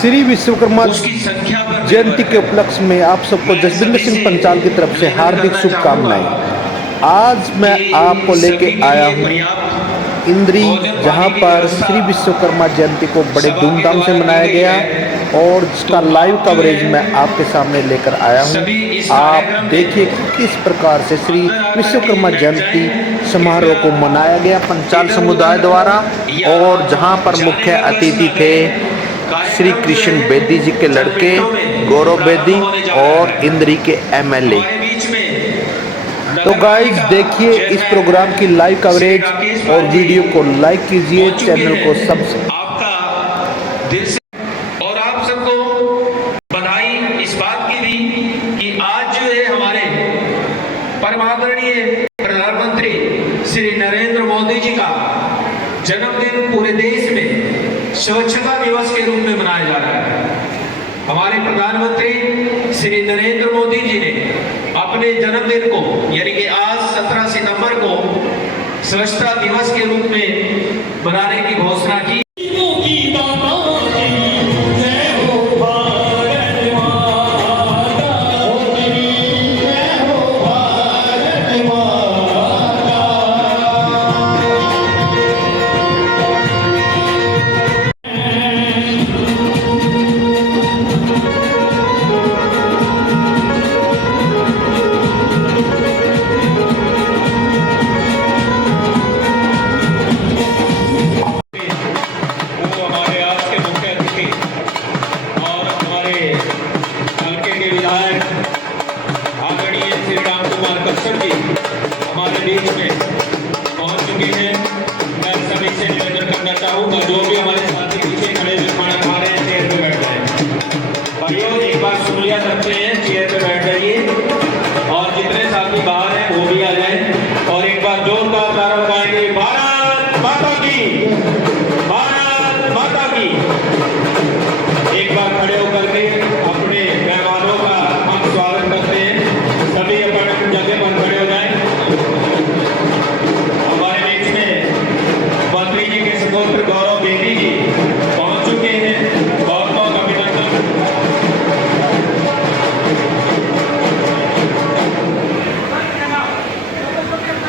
श्री विश्वकर्मा जयंती के उपलक्ष्य में आप सबको जसविंदर सिंह पंचाल की तरफ से हार्दिक शुभकामनाएं। आज मैं आपको लेके आया हूँ इंद्री, जहाँ पर श्री विश्वकर्मा जयंती को बड़े धूमधाम से मनाया गया और जिसका लाइव कवरेज मैं आपके सामने लेकर आया हूँ। आप देखिए किस प्रकार से श्री विश्वकर्मा जयंती समारोह को मनाया गया पंचाल समुदाय द्वारा, और जहाँ पर मुख्य अतिथि थे श्री कृष्ण बेदी जी के लड़के गौरव बेदी और इंद्री के एमएलए। तो गाइस देखिए इस प्रोग्राम की लाइव कवरेज और वीडियो को लाइक कीजिए, चैनल को सब्सक्राइब। आपका दिल से और आप सबको बधाई इस बात की भी कि आज जो है हमारे परम आदरणीय प्रधानमंत्री श्री नरेंद्र मोदी जी का जन्मदिन पूरे देश में स्वच्छता दिवस के रूप में मनाया जा रहा है। हमारे प्रधानमंत्री श्री नरेंद्र मोदी जी ने अपने जन्मदिन को यानी कि आज 17 सितंबर को स्वच्छता दिवस के रूप में मनाने की घोषणा की। हमारे बीच में पहुंच चुके हैं। मैं सभी से निवेदन करना चाहूंगा, जो भी हमारे साथी पीछे खड़े हुए खाना खा रहे हैं चेयर पे बैठ जाए। भाइयों एक बार सुनिया करते हैं, चेयर पे बैठ जाइए और जितने साथी बाहर हैं वो भी आ जाए और एक बार जोरदार नारा लगाएंगे, भारत माता की, भारत माता की। एक बार खड़े होकर के अपने मेहमानों का हम स्वागत करते हैं। सभी अपनी जगह पर खड़े हो जाए। हमारे बीच में मंत्री जी के सुपुत्र गौरव बेदी जी पहुंच चुके हैं। बहुत बहुत अभिनंदन।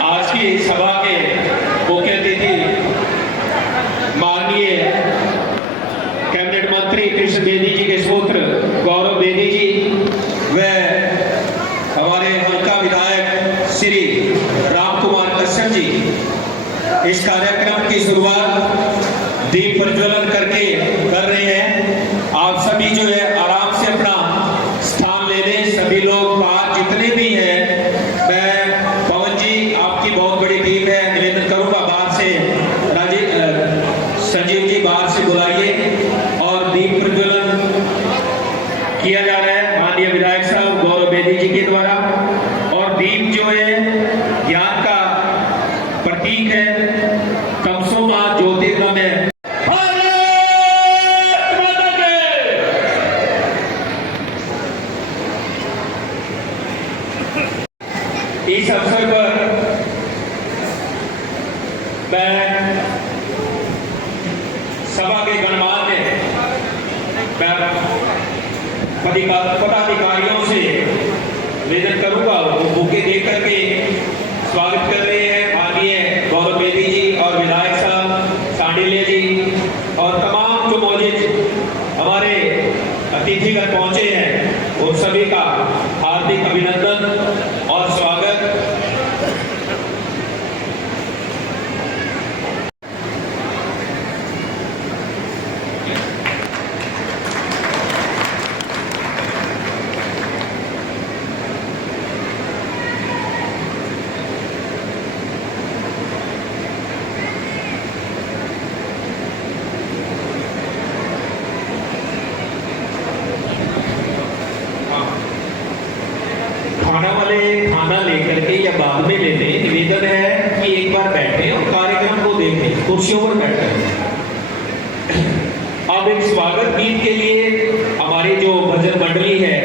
आज की सभा के मुख्य अतिथि माननीय कैबिनेट मंत्री कृष्ण बेदी जी के सुपुत्र गौरव बेदी जी व हमारे हल्का विधायक श्री राम कुमार कश्यप जी इस कार्यक्रम की शुरुआत दीप प्रज्वलन करके कर रहे हैं। आप सभी जो है आराम से अपना स्थान ले लें। सभी लोग बाहर जितने भी हैं, मैं पवन जी आपकी बहुत बड़ी टीम है, निवेदन करूंगा बाहर से संजीव जी बाहर से बुलाइए और दीप प्रज्वलन किया जा रहा है माननीय विधायक साहब गौरव बेदी जी के द्वारा। और दीप जो है ज्ञान का प्रतीक है, तमसो मां ज्योतिर्गमय। इस अवसर पर मैं सभा के गणमान्य पदाधिकारियों से निवेदन करूंगा, वो बुके देकर के स्वागत कर रहे हैं माननीय गौरव बेदी जी और विधायक साहब सांडिल्य जी और तमाम जो मौजूद हमारे अतिथिगण पहुंचे हैं उन सभी का हार्दिक अभिनंदन और स्वागत। खाना वाले खाना लेकर के या बाद में लेते हैं। निवेदन है कि एक बार बैठे और कार्यक्रम को देखें, कुर्सियों पर बैठे। अब एक स्वागत गीत के लिए हमारी जो भजन मंडली है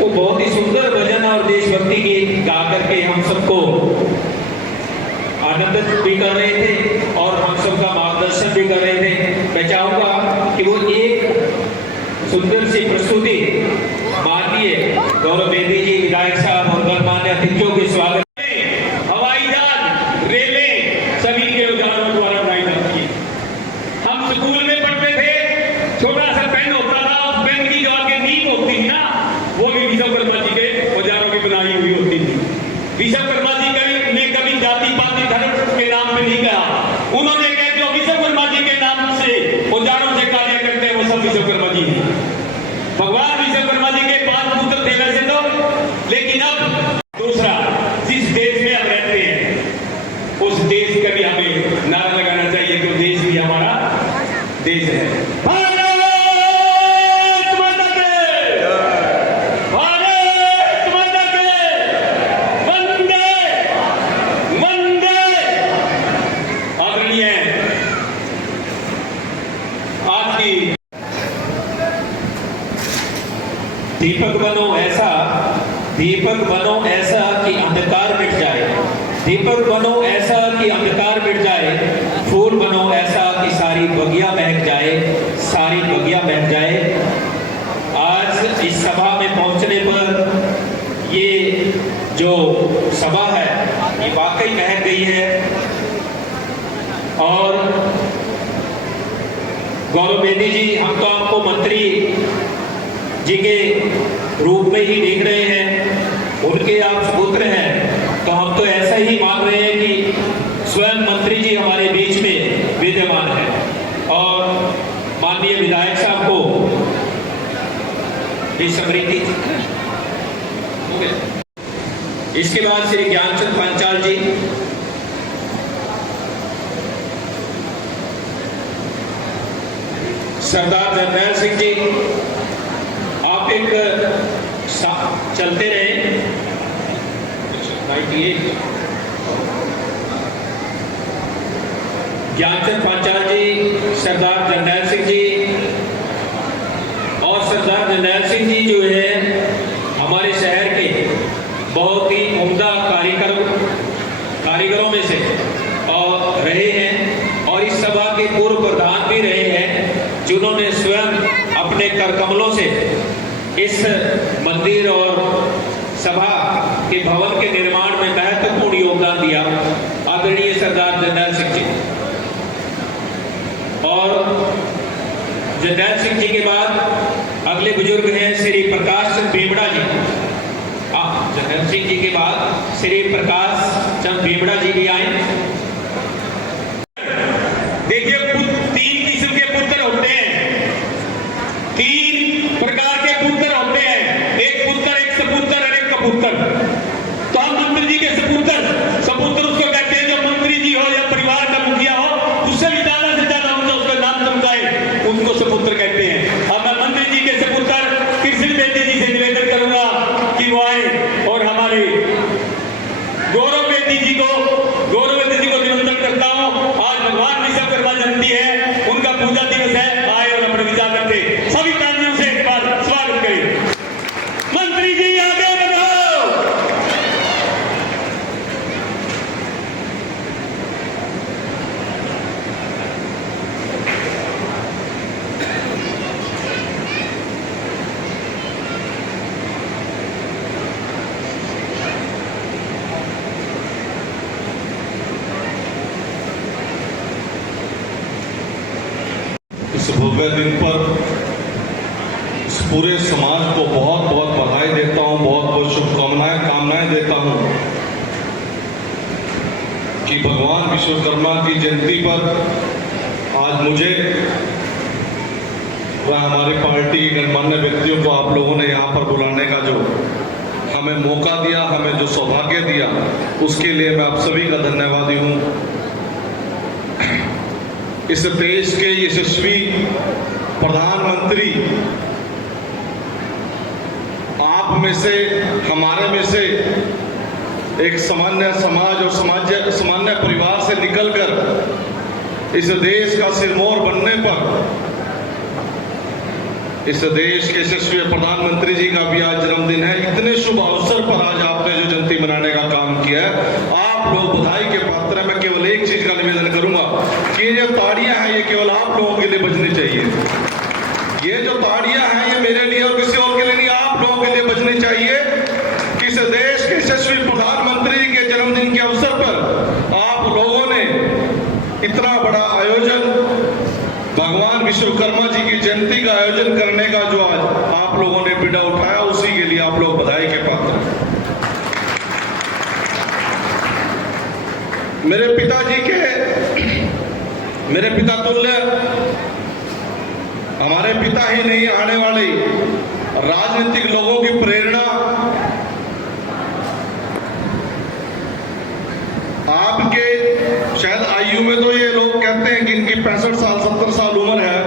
वो बहुत ही सुंदर भजन और देशभक्ति गीत गा करके हम सबको आनंदित भी कर रहे थे और हम सबका मार्गदर्शन भी कर रहे थे। मैं चाहूंगा कि वो एक सुंदर सी प्रस्तुति माननीय गौरव बेदी जी विधायक साहब और गणमान्य अतिथियों के स्वागत। हवाई जहाज, रेलें सभी के औजारों द्वारा बनाई जाती है। हम स्कूल में पढ़ते थे, छोटा सा पेन होता था, उस पेन की जो आगे नींव होती थी ना, वो भी विश्वकर्मा जी के औजारों की बनाई हुई होती थी। विश्वकर्मा जी ने कभी जाति पाति धर्म के नाम पे नहीं कहा, उन्होंने कहा जो विश्वकर्मा जी के नाम से औजारों से कार्य करते हैं वो सब विश्वकर्मा जी हैं। भगवान विश्वकर्मा जी के 5 पुत्र थे वैसे तो, लेकिन अब दूसरा, जिस देश में हम रहते हैं उस देश का भी हमें नारा लगाना चाहिए कि देश भी हमारा देश है। भारत माता की जय, भारत माता की जय, वंदे वंदे। आदरणीय आज की दीपक बनो ऐसा कि अंधकार मिट जाए, दीपक बनो ऐसा कि अंधकार मिट जाए, फूल बनो ऐसा कि सारी बगिया महक जाए, सारी बगिया महक जाए। आज इस सभा में पहुंचने पर ये जो सभा है ये वाकई महक गई है और गौरव बेदी जी, हम तो आपको मंत्री जी के रूप में ही देख रहे हैं, उनके आप पुत्र हैं, तो हम तो ऐसा ही मान रहे हैं कि स्वयं मंत्री जी हमारे बीच में विद्यमान है और माननीय विधायक साहब को समृद्धि। इसके बाद श्री ज्ञानचंद पांचाल जी, सरदार जरनैल सिंह जी, आप एक चलते रहे। 98 ज्ञानचंद पांचाल जी, सरदार जरनैल सिंह जी, और सरदार जरनैल सिंह जी जो है हमारे शहर के बहुत ही उम्दा कारीगरों में से और रहे हैं और इस सभा के पूर्व प्रधान भी रहे हैं, जिन्होंने स्वयं अपने करकमलों से इस मंदिर और सभा के भवन के निर्माण में महत्वपूर्ण योगदान दिया। आदरणीय सरदार जरनैल सिंह जी, और जरनैल सिंह जी के बाद अगले बुजुर्ग हैं श्री प्रकाश चंद बेमड़ा जी। जरनैल सिंह जी के बाद श्री प्रकाश चंद बेमड़ा जी भी आए। देखिए, 3 किस्म के पुत्र होते हैं, 3 प्रकार के पुत्र होते हैं, एक पुत्र, एक सपुत्र और एक कपुत्र। तो हम मंत्री जी के सपुत्र उसको कहते हैं जो मंत्री जी हो या परिवार का मुखिया हो, उससे भी ज्यादा से ज्यादा हम उसका नाम चमकाए उनको सपुत्र कहते हैं। अब मैं मंत्री जी के सपुत्र कृष्ण बेदी जी से निवेदन करूंगा कि वो आए और हमारे गौरव बेदी जी को निमंत्रण करता हूं। आज भगवान विश्वकर्मा जयंती है, उनका पूजा दिवस है, आए और अपने विचार रखें। सभी तालियों से एक बार स्वागत करें। मंत्री जी आगे बढ़ो। इस भव्य दिन पर इस पूरे समाज को बहुत बहुत बधाई देता हूं, बहुत बहुत कामनाएं देता हूं कि भगवान विश्वकर्मा की जयंती पर आज मुझे व हमारी पार्टी के गणमान्य व्यक्तियों को आप लोगों ने यहाँ पर बुलाने का जो हमें मौका दिया, हमें जो सौभाग्य दिया, उसके लिए मैं आप सभी का धन्यवादी हूँ। इस देश के यशस्वी प्रधानमंत्री आप में से, हमारे में से एक सामान्य समाज और सामान्य परिवार से निकलकर इस देश का सिरमौर बनने पर, इस देश के यशस्वी प्रधानमंत्री जी का भी आज जन्मदिन है। इतने शुभ अवसर पर आज आपने जो जयंती मनाने का काम किया है, आप लोग बधाई के पात्र हैं। मैं केवल एक चीज का निवेदन करूंगा कि ये जो ताड़ियां हैं ये केवल आप लोगों के लिए बजनी चाहिए। ये जो ताड़ियां हैं ये मेरे लिए और किसी और के लिए नहीं, आप लोगों के लिए बजनी चाहिए कि इस देश के यशस्वी प्रधानमंत्री के जन्मदिन के अवसर पर आप लोगों ने इतना बड़ा आयोजन, भगवान विश्वकर्मा जी की जयंती का आयोजन करने का जो आज आप लोगों ने बीड़ा उठाया, उसी के लिए आप लोग बधाई के पात्र हैं। मेरे पिताजी के, मेरे पिता तुल्य, हमारे पिता ही नहीं, आने वाले राजनीतिक लोगों की प्रेरणा आपके शायद आयु में तो ये लोग कहते हैं कि इनकी 65 साल 70 साल उम्र है,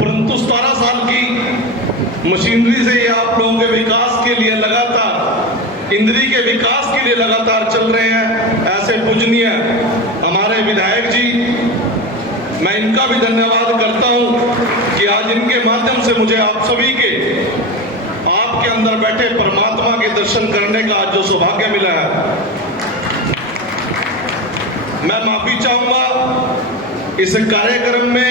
परंतु 17 साल की मशीनरी से ये आप लोगों के विकास के लिए लगातार, इंद्री के विकास के लिए लगातार चल रहे हैं। ऐसे पूजनीय हमारे विधायक जी, मैं इनका भी धन्यवाद करता हूं कि आज इनके माध्यम से मुझे आप सभी के, आपके अंदर बैठे परमात्मा के दर्शन करने का आज जो सौभाग्य मिला है। मैं माफी चाहूंगा, इस कार्यक्रम में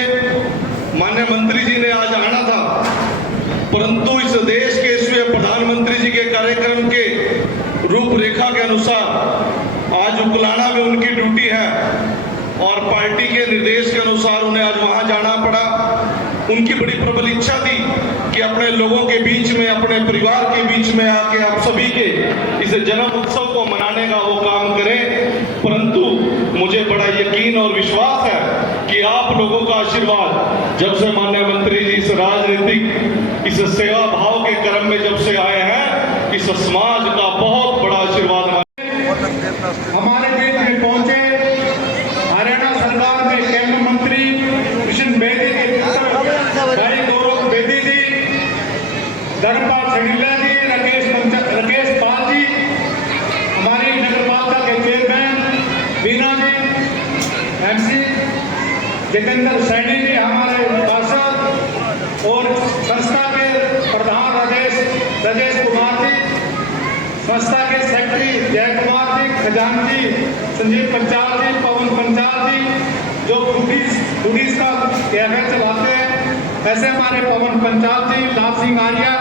माननीय मंत्री जी ने आज आना था, परंतु इस देश के यशस्वी प्रधानमंत्री जी के कार्यक्रम के रूपरेखा के अनुसार आज उकलाना में उनकी ड्यूटी है और पार्टी के निर्देश के अनुसार उन्हें आज वहां जाना पड़ा। उनकी बड़ी प्रबल इच्छा थी कि अपने लोगों के बीच में, अपने परिवार के बीच में आके आप सभी के इस जन्म उत्सव को मनाने का वो काम करें, परंतु मुझे बड़ा यकीन और विश्वास है कि आप लोगों का आशीर्वाद, जब से माननीय मंत्री जी इस राजनीतिक, इस सेवा भाव के क्रम में जब से आए हैं, इस समाज का बहुत बड़ा आशीर्वाद हमारे बीच में पहुंचे। हरियाणा सरकार में केंद्रीय मंत्री कृष्ण बेदी के पुत्र भाई गौरव बेदी जी, धर्मपाल सडीला जी, राकेश पाल जी, हमारी नगर पालिका के चेयरमैन बीना जी, MC जितेंद्र सैनी जी, हमारे पार्षद, और संस्था के प्रधान राजेश कुमार जी, संस्था के सेक्रेटरी जय कुमार जी, खजांची संजीव पंचाल जी, पवन पंचाल जी, जो फूडीज का कैफे चलाते हैं, ऐसे हमारे पवन पंचाल जी, लाल सिंह आर्या,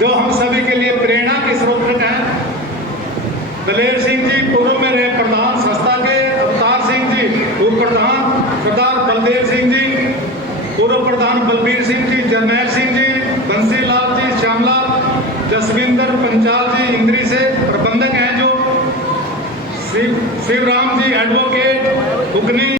जो हम सभी के लिए प्रेरणा के स्रोत हैं, दलेर सिंह जी, पूर्व में रहे प्रधान संस्था के, अवतार सिंह जी, उप प्रधान सरदार बलदेव सिंह जी, पूर्व प्रधान बलबीर सिंह जी, जरनैल सिंह जी, बंसी लाल जी, श्यामलाल, जसविंदर पंचाल जी इंद्री से प्रबंधक हैं, जो शिवराम जी एडवोकेट, हुकनी